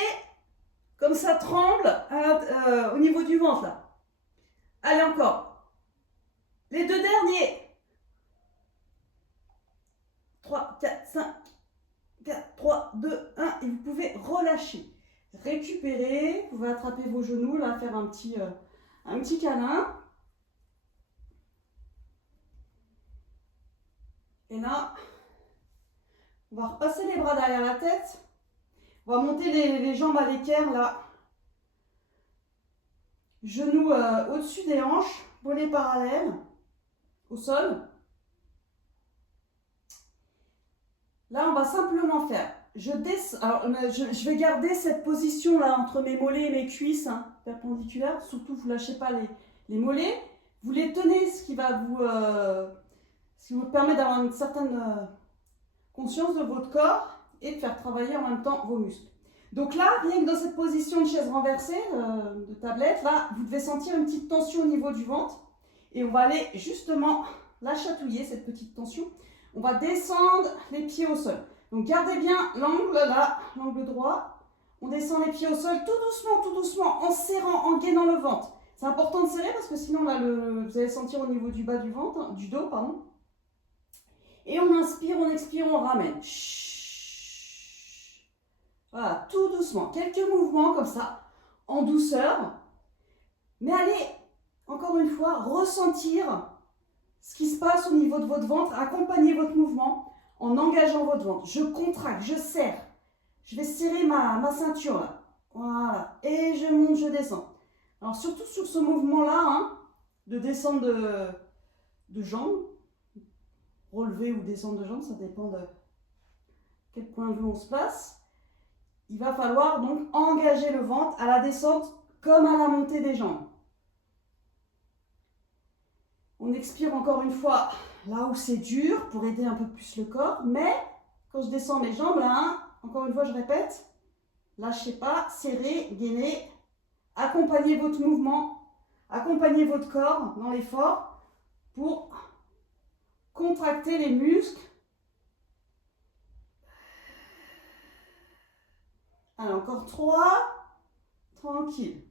comme ça tremble au niveau du ventre, là. Allez, encore. Les 2 derniers. 3, 4, 5, 4, 3, 2, 1. Et vous pouvez relâcher. Récupérer. Vous pouvez attraper vos genoux, là, faire un petit câlin. Et là, on va repasser les bras derrière la tête. On va monter les jambes à l'équerre, là. Genoux au-dessus des hanches, mollets parallèles. au sol. Là, on va simplement faire, je vais garder cette position là entre mes mollets et mes cuisses, hein, perpendiculaires. Surtout, vous ne lâchez pas les mollets. Vous les tenez, ce qui vous permet d'avoir une certaine conscience de votre corps et de faire travailler en même temps vos muscles. Donc là, rien que dans cette position de chaise renversée, de tablette, là, vous devez sentir une petite tension au niveau du ventre. Et on va aller justement la chatouiller, cette petite tension. On va descendre les pieds au sol. Donc gardez bien l'angle là, l'angle droit. On descend les pieds au sol tout doucement, en serrant, en gainant le ventre. C'est important de serrer parce que sinon là, vous allez sentir au niveau du bas du ventre, du dos, pardon. Et on inspire, on expire, on ramène. Voilà, tout doucement. Quelques mouvements comme ça, en douceur. Mais allez, encore une fois, ressentir ce qui se passe au niveau de votre ventre. Accompagnez votre mouvement en engageant votre ventre. Je contracte, je serre. Je vais serrer ma ceinture là. Voilà. Et je monte, je descends. Alors surtout sur ce mouvement-là, hein, de descendre de jambes, relever ou descendre de jambes, ça dépend de quel point de vue on se place. Il va falloir donc engager le ventre à la descente comme à la montée des jambes. On expire encore une fois là où c'est dur pour aider un peu plus le corps. Mais quand je descends mes jambes, là, hein, encore une fois je répète, lâchez pas, serrez, gainez, accompagnez votre mouvement, accompagnez votre corps dans l'effort pour contracter les muscles. Allez, encore 3, tranquille.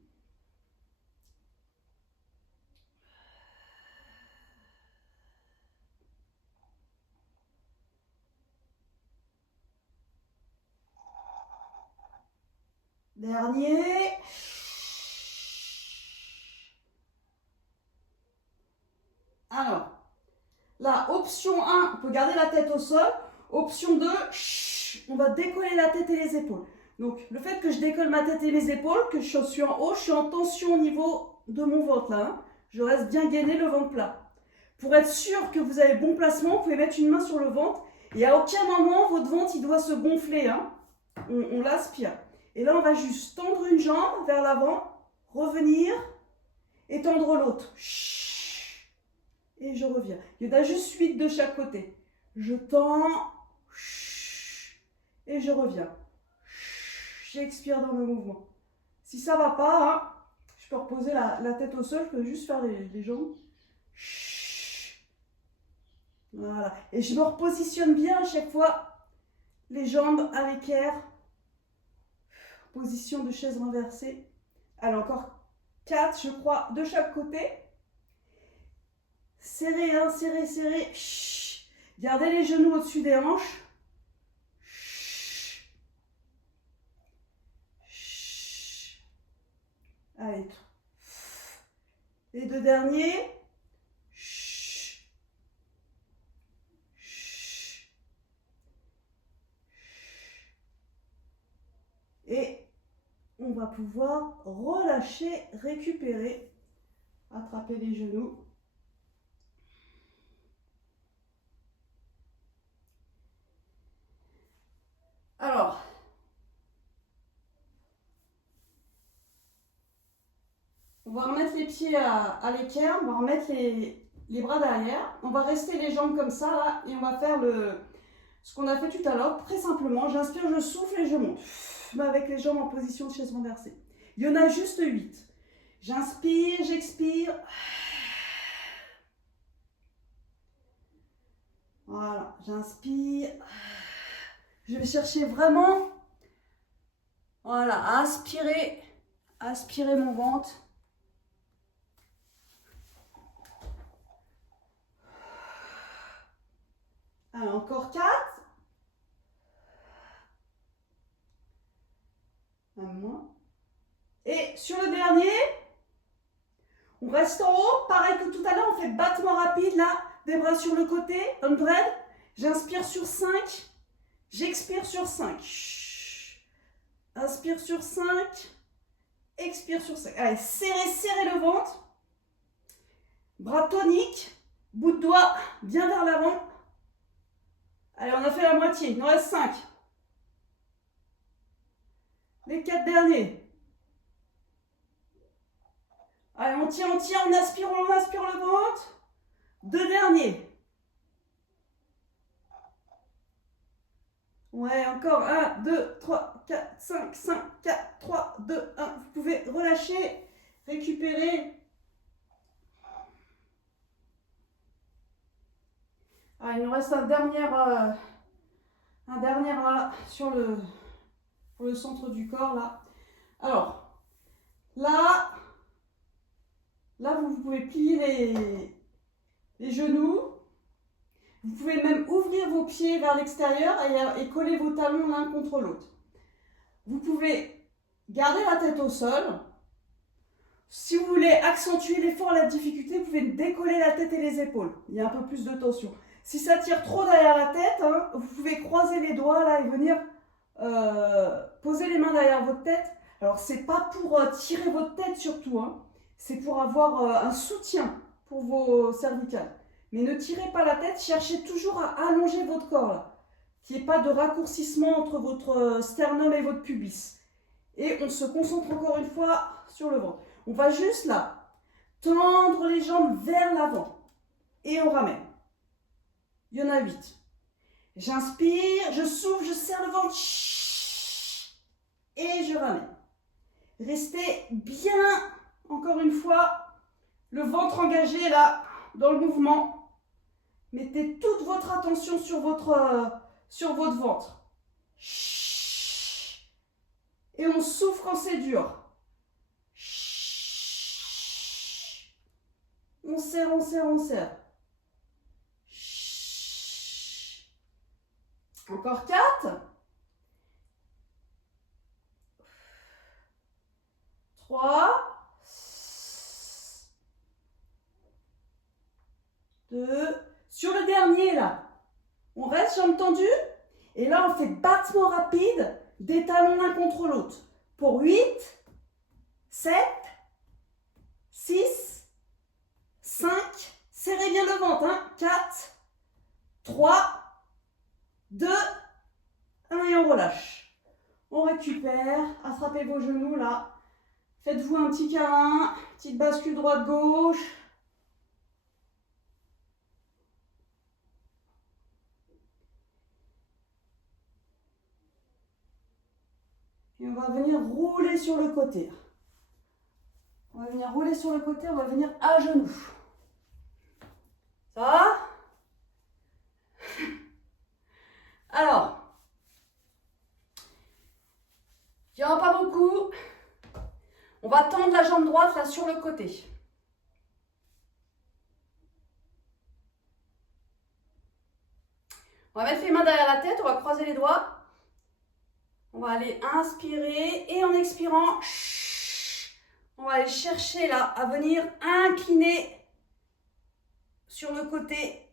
Dernier. Alors, là, option 1, on peut garder la tête au sol. Option 2, on va décoller la tête et les épaules. Donc, le fait que je décolle ma tête et mes épaules, que je suis en haut, je suis en tension au niveau de mon ventre là. Hein. Je reste bien gainé, le ventre plat. Pour être sûr que vous avez bon placement, vous pouvez mettre une main sur le ventre. Et à aucun moment, votre ventre, il doit se gonfler. Hein. On l'aspire. Et là, on va juste tendre une jambe vers l'avant, revenir et tendre l'autre. Et je reviens. Il y en a juste 8 de chaque côté. Je tends et je reviens. J'expire dans le mouvement. Si ça ne va pas, hein, je peux reposer la tête au sol, je peux juste faire les jambes. Voilà. Et je me repositionne bien à chaque fois. Les jambes à l'équerre. Position de chaise renversée. Alors encore 4, je crois, de chaque côté. Serrez, hein, serrez, serrez. Gardez les genoux au-dessus des hanches. Allez. Les 2 derniers. Et on va pouvoir relâcher, récupérer, attraper les genoux. Alors, on va remettre les pieds à l'équerre, on va remettre les bras derrière. On va rester les jambes comme ça, là, et on va faire ce qu'on a fait tout à l'heure, très simplement. J'inspire, je souffle et je monte. Mais avec les jambes en position de chaise renversée. Il y en a juste 8. J'inspire, j'expire. Voilà, j'inspire. Je vais chercher vraiment, voilà, à aspirer mon ventre. Alors, encore 4. Un moins. Et sur le dernier, on reste en haut. Pareil que tout à l'heure, on fait battement rapide là. Des bras sur le côté. Umbrella. J'inspire sur 5. J'expire sur 5. Inspire sur 5. Expire sur 5. Allez, serrez le ventre. Bras toniques. Bout de doigt bien vers l'avant. Allez, on a fait la moitié. Il nous reste 5. Les 4 derniers. Allez, on tient, on aspire le ventre. 2 derniers. Ouais, encore 1, 2, 3, 4, 5, 5, 4, 3, 2, 1. Vous pouvez relâcher, récupérer. Ah, il nous reste un dernier pour le centre du corps là. Alors, là vous pouvez plier les genoux. Vous pouvez même ouvrir vos pieds vers l'extérieur et coller vos talons l'un contre l'autre. Vous pouvez garder la tête au sol. Si vous voulez accentuer l'effort, la difficulté, vous pouvez décoller la tête et les épaules. Il y a un peu plus de tension. Si ça tire trop derrière la tête, hein, vous pouvez croiser les doigts là et venir poser les mains derrière votre tête. Alors, c'est pas pour tirer votre tête surtout, hein. C'est pour avoir un soutien pour vos cervicales. Mais ne tirez pas la tête, cherchez toujours à allonger votre corps là. Qu'il n'y ait pas de raccourcissement entre votre sternum et votre pubis. Et on se concentre encore une fois sur le ventre. On va juste là, tendre les jambes vers l'avant. Et on ramène. Il y en a 8. J'inspire, je souffle, je serre le ventre. Et je ramène. Restez bien, encore une fois, le ventre engagé là, dans le mouvement. Mettez toute votre attention sur votre ventre. Et on souffle quand c'est dur. On serre, on serre, on serre. Encore 4. 3. 2. Sur le dernier, là, on reste jambes tendues. Et là, on fait battement rapide des talons l'un contre l'autre. Pour 8, 7, 6, 5. Serrez bien le ventre. Hein, 4, 3, 2, 1 et on relâche. On récupère. Attrapez vos genoux, là. Faites-vous un petit câlin. Petite bascule droite-gauche. Et on va venir rouler sur le côté. On va venir rouler sur le côté, on va venir à genoux. Ça va? Alors, il n'y en aura pas beaucoup. On va tendre la jambe droite là sur le côté. On va mettre les mains derrière la tête, on va croiser les doigts. On va aller inspirer et en expirant, on va aller chercher là à venir incliner sur le côté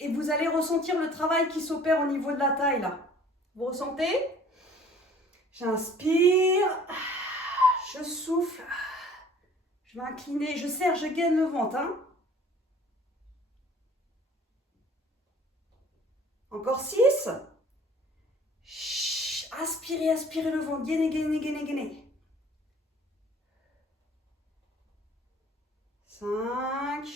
et vous allez ressentir le travail qui s'opère au niveau de la taille là. Vous ressentez? J'inspire, je souffle, je vais incliner, je serre, je gaine le ventre. Hein. Encore 6. Aspirez, aspirez le ventre. Gainez, gainez, gainez, gainez. 5.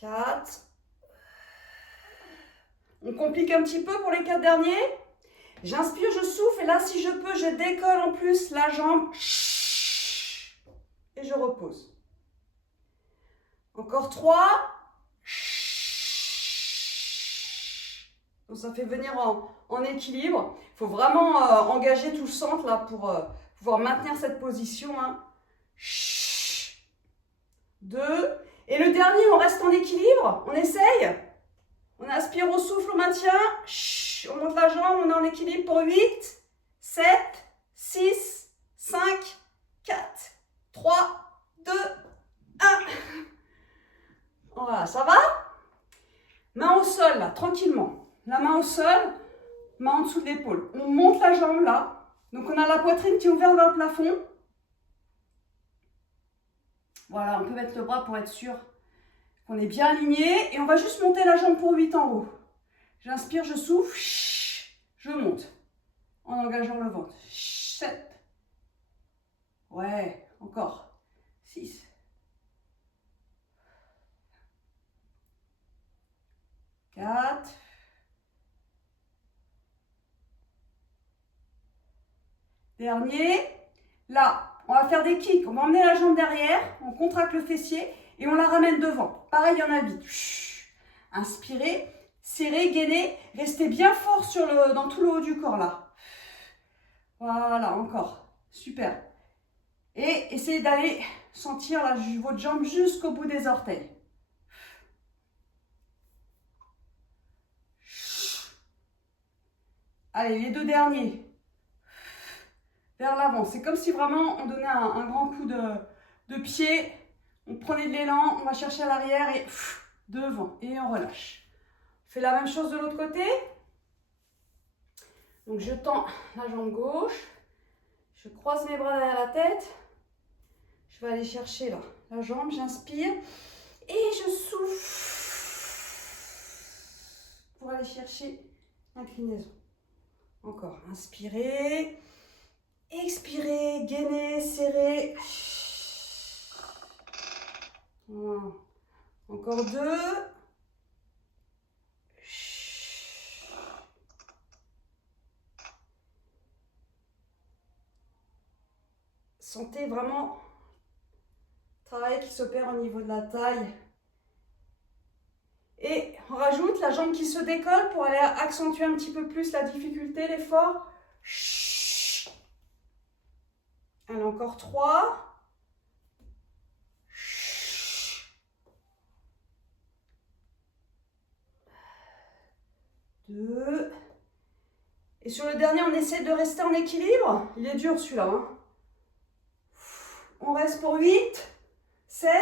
4. On complique un petit peu pour les 4 derniers. J'inspire, je souffle. Et là, si je peux, je décolle en plus la jambe. Et je repose. Encore 3. Donc ça fait venir en équilibre. Il faut vraiment engager tout le centre là pour pouvoir maintenir cette position. Hein. 2. Et le dernier, on reste en équilibre. On essaye. On aspire au souffle, on maintient. On monte la jambe, on est en équilibre pour 8, 7, 6, 5, 4, 3, 2, 1. Voilà, ça va? Main au sol là, tranquillement. La main au sol, main en dessous de l'épaule. On monte la jambe là. Donc on a la poitrine qui est ouverte vers le plafond. Voilà, on peut mettre le bras pour être sûr qu'on est bien aligné. Et on va juste monter la jambe pour 8 en haut. J'inspire, je souffle, je monte en engageant le ventre. 7. Ouais, encore. 6. 4. Dernier. Là, on va faire des kicks. On va emmener la jambe derrière, on contracte le fessier et on la ramène devant. Pareil, il y en a 8. Inspirez, serrez, gainez. Restez bien fort dans tout le haut du corps là. Voilà, encore. Super. Et essayez d'aller sentir votre jambe jusqu'au bout des orteils. Allez, les 2 derniers. Vers l'avant. C'est comme si vraiment on donnait un grand coup de pied. On prenait de l'élan, on va chercher à l'arrière et devant. Et on relâche. On fait la même chose de l'autre côté. Donc je tends la jambe gauche. Je croise mes bras derrière la tête. Je vais aller chercher là, la jambe, j'inspire. Et je souffle. Pour aller chercher l'inclinaison. Encore, inspirez. Expirez, gainez, serrez. Voilà. Encore 2. Sentez vraiment le travail qui s'opère au niveau de la taille. Et on rajoute la jambe qui se décolle pour aller accentuer un petit peu plus la difficulté, l'effort. Allez, encore 3. 2. Et sur le dernier, on essaie de rester en équilibre. Il est dur celui-là. Hein. On reste pour 8, 7,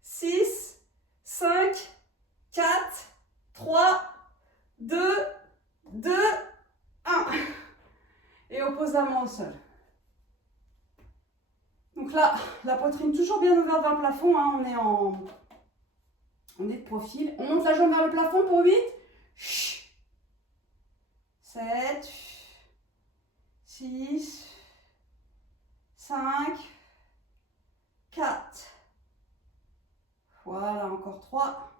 6, 5, 4, 3, 2, 2, 1. Et on pose la main au sol. Donc là, la poitrine toujours bien ouverte vers le plafond. Hein. On est de profil. On monte la jambe vers le plafond pour 8. 7, 6, 5, 4. Voilà, encore 3.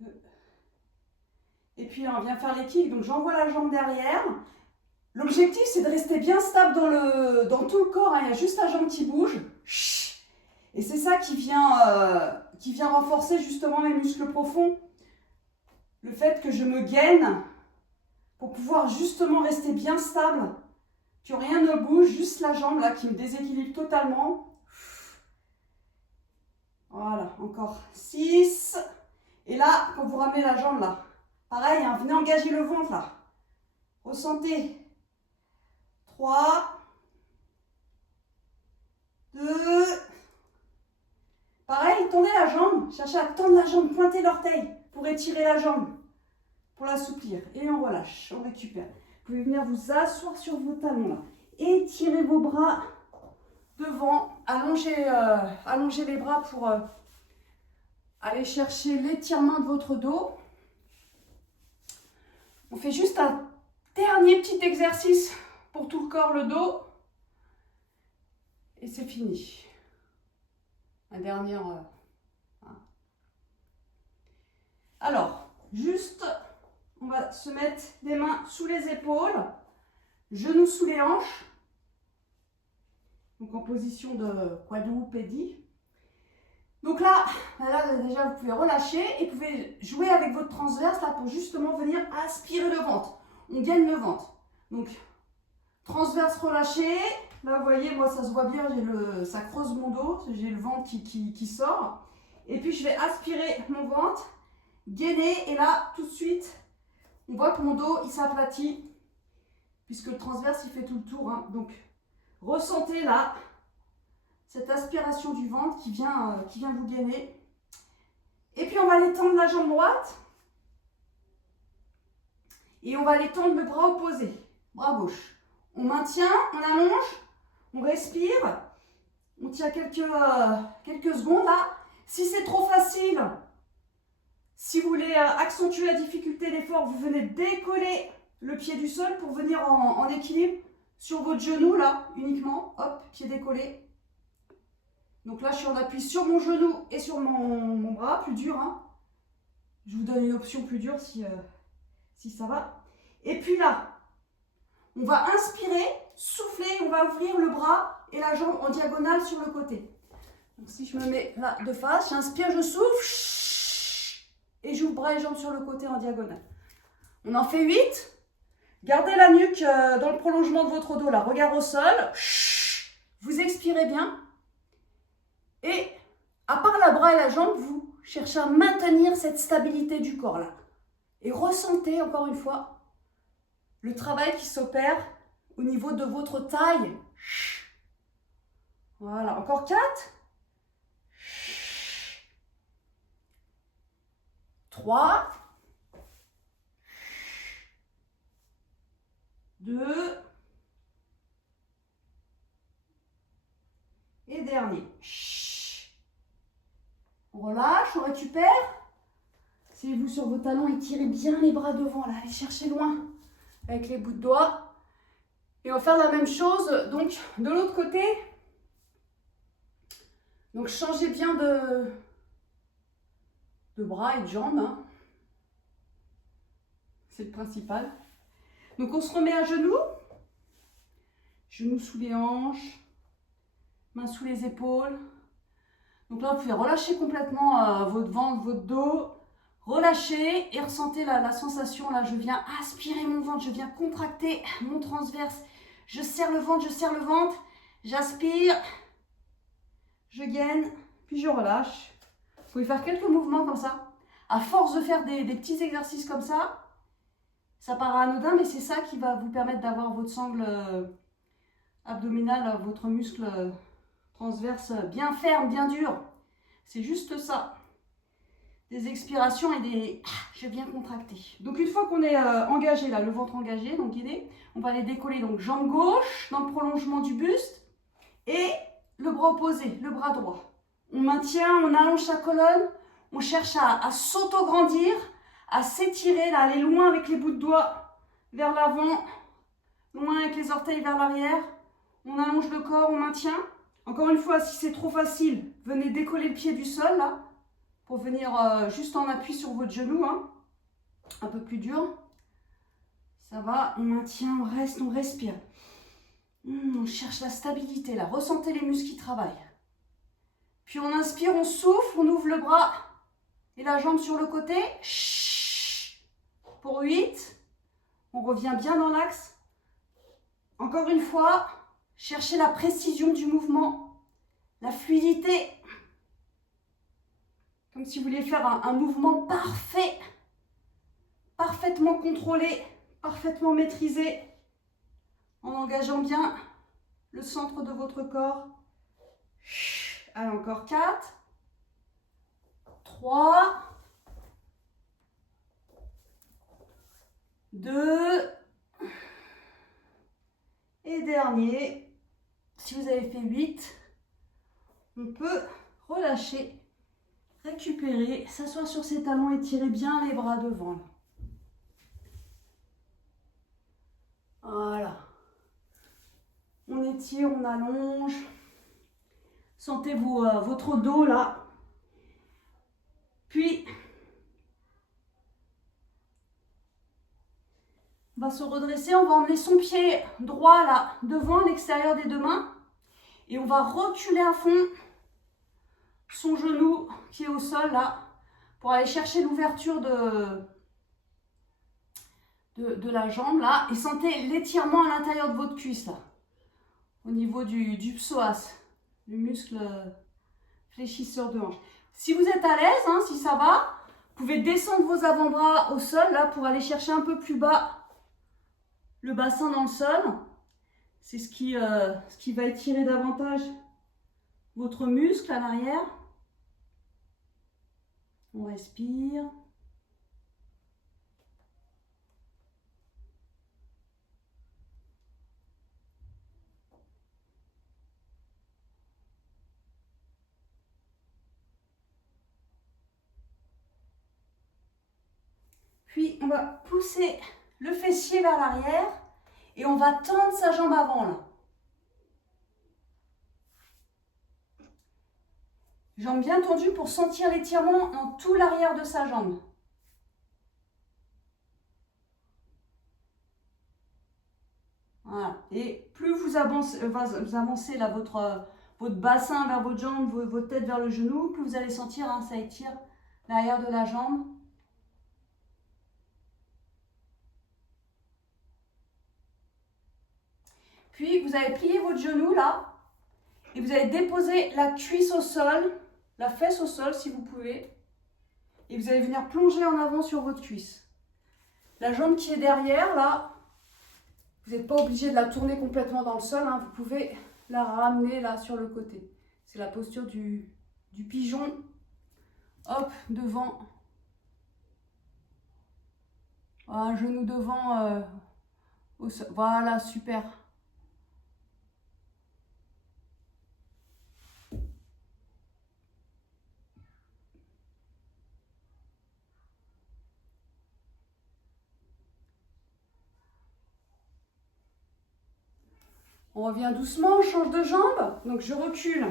2. Et puis là, on vient faire les kicks. Donc j'envoie la jambe derrière. L'objectif, c'est de rester bien stable dans tout le corps. Hein. Il y a juste la jambe qui bouge. Et c'est ça qui vient renforcer justement mes muscles profonds. Le fait que je me gaine pour pouvoir justement rester bien stable. Que rien ne bouge, juste la jambe là qui me déséquilibre totalement. Voilà, encore 6. Et là, quand vous ramenez la jambe là, pareil, hein, venez engager le ventre là. Ressentez. 3, 2, pareil, tendez la jambe, cherchez à tendre la jambe, pointez l'orteil pour étirer la jambe, pour l'assouplir. Et on relâche, on récupère. Vous pouvez venir vous asseoir sur vos talons là. Étirez vos bras devant, allongez les bras pour aller chercher l'étirement de votre dos. On fait juste un dernier petit exercice pour tout le corps, le dos. Et c'est fini. La dernière. Alors, juste, on va se mettre les mains sous les épaules, genoux sous les hanches. Donc en position de quadrupédie. Donc là, déjà, vous pouvez relâcher et vous pouvez jouer avec votre transverse là pour justement venir aspirer le ventre. On gagne le ventre. Donc, transverse relâché. Là, vous voyez, moi, ça se voit bien, ça creuse mon dos, j'ai le ventre qui sort. Et puis, je vais aspirer mon ventre, gainer, et là, tout de suite, on voit que mon dos, il s'aplatit, puisque le transverse, il fait tout le tour. Hein. Donc, ressentez là, cette aspiration du ventre qui vient vous gainer. Et puis, on va aller tendre la jambe droite, et on va aller tendre le bras opposé, bras gauche. On maintient, on allonge, on respire, On tient quelques secondes là. Si c'est trop facile, si vous voulez accentuer la difficulté d'effort, vous venez décoller le pied du sol pour venir en équilibre sur votre genou là, uniquement. Hop, pied décollé. Donc là, je suis en appui sur mon genou et sur mon bras, plus dur. Hein. Je vous donne une option plus dure si ça va. Et puis là, on va inspirer, souffler, on va ouvrir le bras et la jambe en diagonale sur le côté. Donc si je me mets là de face, j'inspire, je souffle et j'ouvre bras et jambes sur le côté en diagonale. On en fait 8. Gardez la nuque dans le prolongement de votre dos là, regard au sol. Vous expirez bien. Et à part le bras et la jambe, vous cherchez à maintenir cette stabilité du corps là. Et ressentez encore une fois le travail qui s'opère au niveau de votre taille. Voilà, encore 4. 3. 2. Et dernier. On relâche, on récupère. Asseyez-vous sur vos talons, étirez bien les bras devant, là, allez chercher loin avec les bouts de doigts. Et on va faire la même chose donc de l'autre côté. Donc changez bien de bras et de jambes. Hein. C'est le principal. Donc on se remet à genoux. Genoux sous les hanches. Mains sous les épaules. Donc là, vous pouvez relâcher complètement votre ventre, votre dos. Relâchez et ressentez la sensation. Là, je viens aspirer mon ventre, je viens contracter mon transverse. Je serre le ventre, j'aspire, je gaine, puis je relâche. Vous pouvez faire quelques mouvements comme ça. À force de faire des petits exercices comme ça paraît anodin, mais c'est ça qui va vous permettre d'avoir votre sangle abdominale, votre muscle transverse bien ferme, bien dur. C'est juste ça. Des expirations et des... Je viens contracter. Donc une fois qu'on est engagé, là, le ventre engagé, donc guidé, on va les décoller. Donc jambe gauche dans le prolongement du buste et le bras opposé, le bras droit. On maintient, on allonge la colonne, on cherche à s'auto-grandir, à s'étirer, là, aller loin avec les bouts de doigts vers l'avant, loin avec les orteils vers l'arrière. On allonge le corps, on maintient. Encore une fois, si c'est trop facile, venez décoller le pied du sol, là, pour venir juste en appui sur votre genou, hein. Un peu plus dur. Ça va, on maintient, on reste, on respire. On cherche la stabilité, là. Ressentez les muscles qui travaillent. Puis on inspire, on souffle, on ouvre le bras et la jambe sur le côté. Pour 8. On revient bien dans l'axe. Encore une fois, cherchez la précision du mouvement, la fluidité. Comme si vous vouliez faire un mouvement parfait, parfaitement contrôlé, parfaitement maîtrisé, en engageant bien le centre de votre corps. Allez, encore 4, 3, 2, et dernier. Si vous avez fait 8, on peut relâcher. Récupérer, s'asseoir sur ses talons, étirer bien les bras devant. Voilà. On étire, on allonge. Sentez-vous votre dos là. Puis, on va se redresser, on va emmener son pied droit là, devant, à l'extérieur des deux mains. Et on va reculer à fond son genou qui est au sol là, pour aller chercher l'ouverture de la jambe là, et sentez l'étirement à l'intérieur de votre cuisse là, au niveau du psoas, le muscle fléchisseur de hanche. Si vous êtes à l'aise, hein, si ça va, vous pouvez descendre vos avant-bras au sol là, pour aller chercher un peu plus bas le bassin dans le sol. C'est ce qui va étirer davantage votre muscle à l'arrière. On respire. puis, on va pousser le fessier vers l'arrière et on va tendre sa jambe avant là. Jambe bien tendue pour sentir l'étirement dans tout l'arrière de sa jambe. Voilà. Et plus vous avancez là, votre bassin vers votre jambe, votre tête vers le genou, plus vous allez sentir, hein, ça étire l'arrière de la jambe. Puis vous allez plier votre genou là et vous allez déposer la cuisse au sol, la fesse au sol si vous pouvez. Et vous allez venir plonger en avant sur votre cuisse. La jambe qui est derrière là, vous n'êtes pas obligé de la tourner complètement dans le sol, hein, vous pouvez la ramener là sur le côté. C'est la posture du pigeon. Hop, devant. Un genou devant au sol. Voilà, super. On revient doucement, on change de jambe. Donc je recule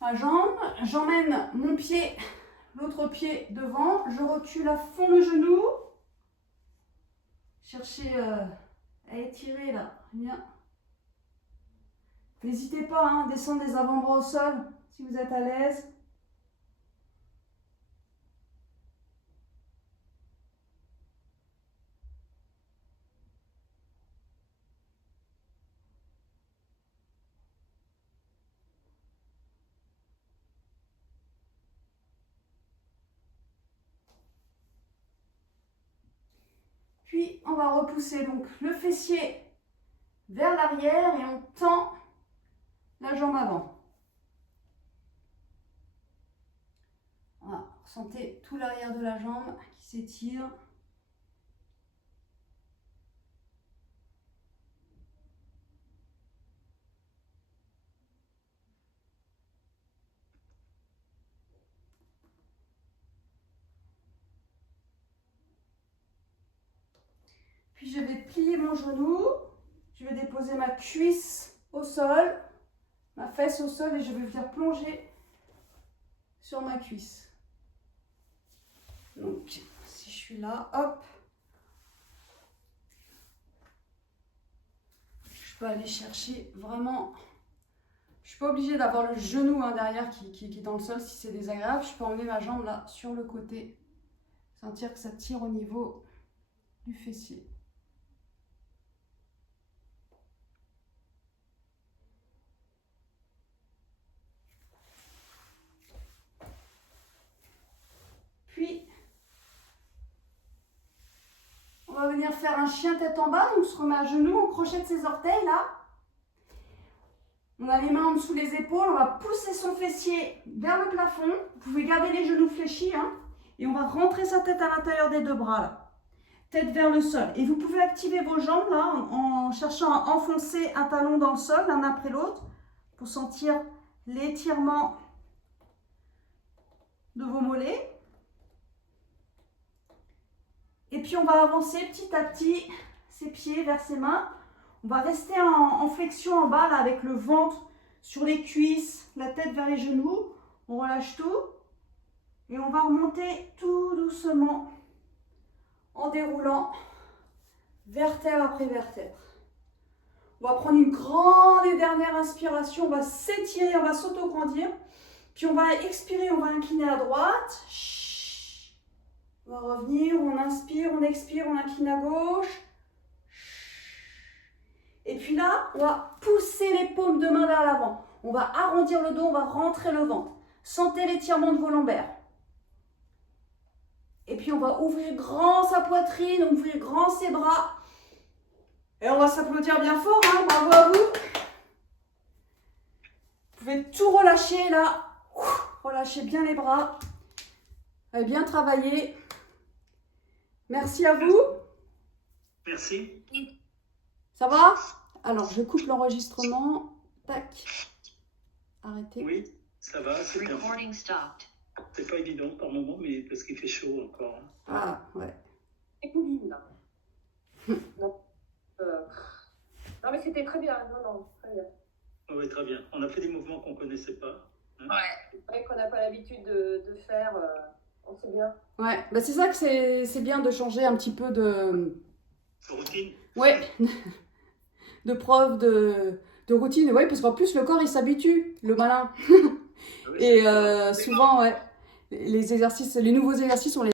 ma jambe, j'emmène mon pied, l'autre pied devant, je recule à fond le genou. Cherchez à étirer là, bien. N'hésitez pas à descendre les avant-bras au sol si vous êtes à l'aise. Puis on va repousser donc le fessier vers l'arrière et on tend la jambe avant. Voilà, ressentez tout l'arrière de la jambe qui s'étire. Puis je vais plier mon genou, je vais déposer ma cuisse au sol, ma fesse au sol et je vais venir plonger sur ma cuisse. Donc si je suis là, hop, je peux aller chercher vraiment, je ne suis pas obligée d'avoir le genou derrière qui est dans le sol si c'est désagréable, je peux emmener ma jambe là sur le côté, sentir que ça tire au niveau du fessier. Puis, on va venir faire un chien tête en bas. Donc, on se remet à genoux, on crochette ses orteils là. On a les mains en dessous les épaules. On va pousser son fessier vers le plafond. Vous pouvez garder les genoux fléchis. Hein, et on va rentrer sa tête à l'intérieur des deux bras là. Tête vers le sol. Et vous pouvez activer vos jambes là en cherchant à enfoncer un talon dans le sol l'un après l'autre pour sentir l'étirement de vos mollets. Et puis on va avancer petit à petit ses pieds vers ses mains. On va rester en flexion en bas là, avec le ventre sur les cuisses, la tête vers les genoux. On relâche tout. Et on va remonter tout doucement en déroulant vertèbre après vertèbre. On va prendre une grande et dernière inspiration. On va s'étirer, on va s'auto-grandir. Puis on va expirer, on va incliner à droite. On va revenir, on inspire, on expire, on incline à gauche. Et puis là, on va pousser les paumes de main vers l'avant. On va arrondir le dos, on va rentrer le ventre. Sentez l'étirement de vos lombaires. Et puis on va ouvrir grand sa poitrine, ouvrir grand ses bras. Et on va s'applaudir bien fort, hein, bravo à vous. Vous pouvez tout relâcher là. Relâchez bien les bras. Vous avez bien travaillé. Merci à vous. Merci. Ça va? Alors, je coupe l'enregistrement. Tac. Arrêtez. Oui, ça va, c'est bien. C'est pas évident par moment, mais parce qu'il fait chaud encore. Hein. Ah, ouais. C'est couline, là. Donc, non, mais c'était très bien. Non, non, très bien. Oui, très bien. On a fait des mouvements qu'on connaissait pas. Hein. C'est vrai qu'on n'a pas l'habitude de faire. On sait bien. Ouais, bah c'est ça que c'est bien de changer un petit peu de... Routine. Ouais, de preuve, de routine. Ouais, parce qu'en plus, le corps, il s'habitue, le malin. Ah oui, Et c'est ça. souvent, ouais, les exercices, les nouveaux exercices, on les